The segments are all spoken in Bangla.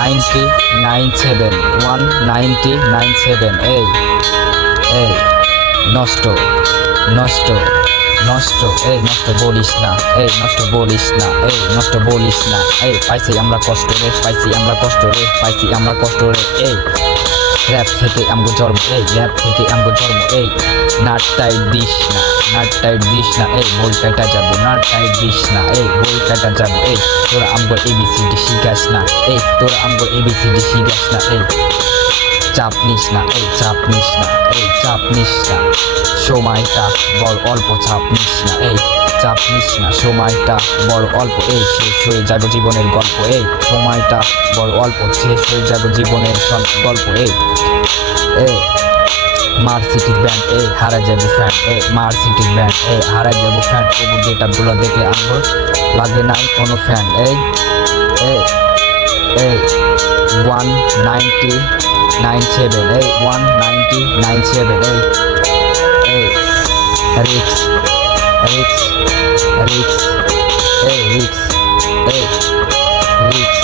1997 1997 এই নষ্ট নষ্ট নষ্ট নষ্ট বলিস না নষ্ট বলিস না নষ্ট বলিস না পাইছি আমরা কষ্ট রে পাইছি আমরা কষ্ট রে পাইছি আমরা কষ্ট রে র‍্যাপ থেকে আমগো জন্ম র‍্যাপ থেকে আমগো জন্ম নাট টাইট দিস না নাট টাইট দিস না বল কাটা যাবো নাট টাইট দিস না বল কাটা যাবো তোরা আমগো এবিসিডি শিখাস না তোরা আমগো এবিসিডি শিখাস না চাপ নিস না চাপ নিস না চাপ নিস না সময়টা বড় অল্প চাপ নিস না চাপ নিস না সময়টা বড় অল্প শেষ হয়ে যাবে জীবনের গল্প সময়টা বড় অল্প শেষ হয়ে যাবে জীবনের সব গল্প মার্সিডিজ ব্যান্ড হারা যাবো ফ্যান মার্সিডিজ ব্যান্ড হারা যাবো ফ্যান তবু যেটা গুলো দেখলে আমার লাগে নাই কোনো ফ্যান 1997 1997 রিক্স রিক্স রিক্স রিক্স রিক্স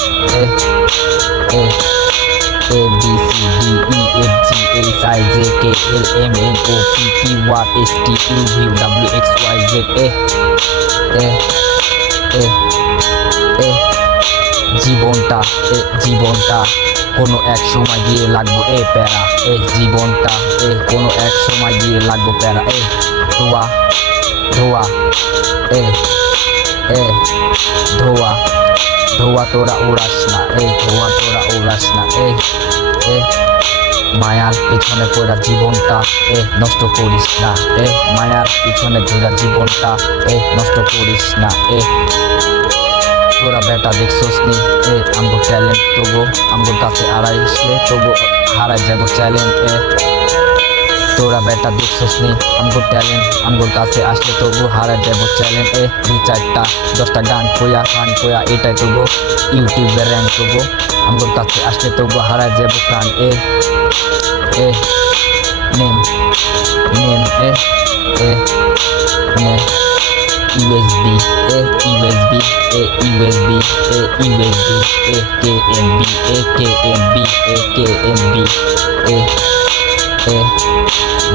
A B C D E F G H I J K L M N O P Q R S T U V W X Y Z জীবনটা জীবনটা কোনো এক সময় গিয়ে লাগবো প্যারা জীবনটা কোনো এক সময় গিয়ে লাগবো প্যারা ধোয়া ধোয়া ধোয়া ধোয়া তোরা উড়াস না ধোয়া তোরা উড়াস না মায়ার পিছনে পড়া জীবনটা নষ্ট করিস না মায়ার পিছনে ঘোরা জীবনটা নষ্ট করিস না তোরা বেটা দেখছোস নি আমগো ট্যালেন্ট তবু আমগোর কাছে আড়াইসলে তবু হারাই যাব চ্যালেঞ্জ তোরা বেটা দেখছোস নি আমগো ট্যালেন্ট আমগোর কাছে আসলে তবু হারাই যাব চ্যালেঞ্জ 2-4টা 10টা গান কয়া এটাই তবু ইউটিউবে র্যাঙ্ক তবু আমগোর কাছে আসলে তবু হারাই যাব প্রাণ name name name USB USB USB USB KMB KMB KMB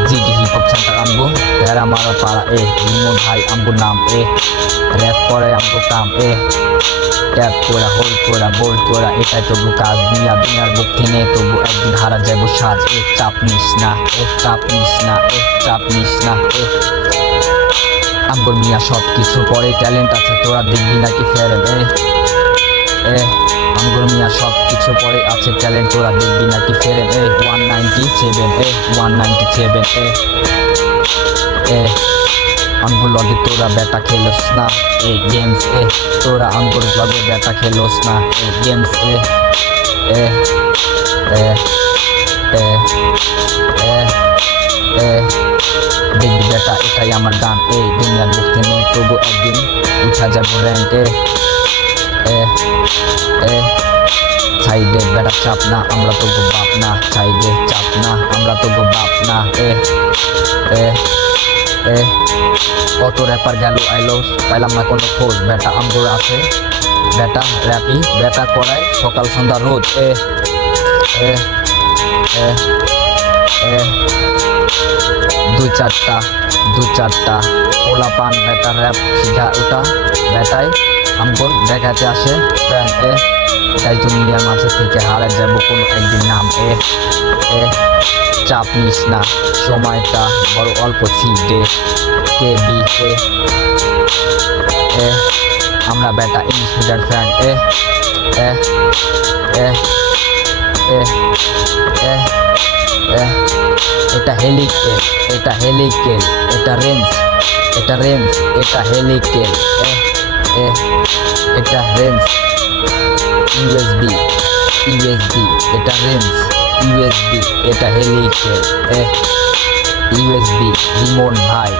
GD hip hop centre আমগো প্যারা মারা পাড়া লিমন ভাই আমগো নাম র‍্যাপ করে আমগো কাম ট্যাপ করা হোল্ড করা বোল্ড করা এটাই তবু কাজ দুনিয়ার বুক থেকে তবু একদিন হারা যাবো সাজ চাপ নিস না চাপ নিস না চাপ নিস না আমগোর মিয়া সব কিছু পরে ট্যালেন্ট আছে তোরা দেখবি নাকি ফেরেন আমগোর মিয়া সব কিছু পরে আছে ট্যালেন্ট তোরা দেখবি নাকি ফেরেন 197 আমগোর লগে তোরা বেটা খেলোস না গেমস তোরা আমগোর লগে বেটা খেলোস না গেমস দেখবি বেটা এটাই আমার গান দুনিয়ার বুক থেকে তবু একদিন উঠা যাবো র্যাঙ্কে সাইডে বেটা চাপ না আমরা তবু বাপ না সাইডে চাপ না আমরা তবু বাপ না কত র্যাপার গেল আইলো পাইলাম না কোনো খোঁজ বেটা আমগোর আছে বেটা র্যাপি বেটা করায় সকাল সন্ধ্যা রোজ 2-4টা ওলা পান বেটা র্যাপ শিখা ওটা বেটাই আমগোর দেখাতে আসে ফ্যান তাই দুনিয়ার মাঝে থেকে হারা যাবো কোনো একদিন নাম চাপ নিস না সময়টা বড় অল্প ছিটে KB আমরা বেটা ইংলিশ মিডিয়ার ফ্যান এটা হেলিকেল এটা হেলিকেল এটা রেঞ্জ এটা রেঞ্জ এটা হেলিকেল এটা রেঞ্জ USB USB এটা রেঞ্জ USB এটা হেলিকেল USB রিমন ভাই